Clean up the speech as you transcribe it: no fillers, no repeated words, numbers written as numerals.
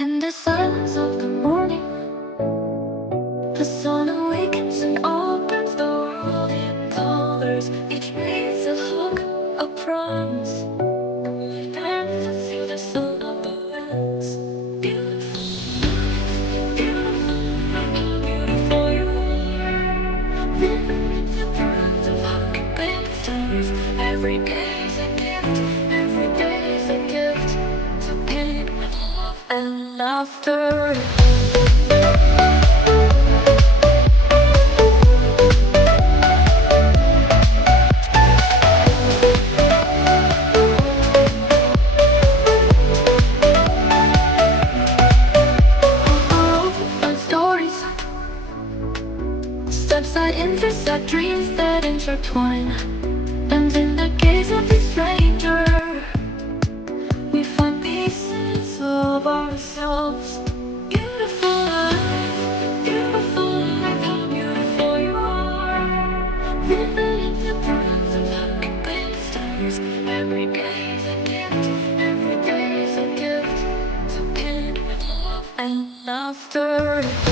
In the silence of the morning, the sun awakens and opens the world in colors. Each needs a hug, a promise, and to feel the soul of the winds. Beautiful, beautiful, beautiful you are. Millions of birds of hugging stars. Every day is a gift, every day is a gift to paint with love and laughter. Steps that intersect, dreams that intertwine, and in the gaze of the stranger, we find pieces of ourselves. Beautiful life, how beautiful you are. Millions of birds of hugging stars. Every day is a gift, every day is a gift to end with love and laughter.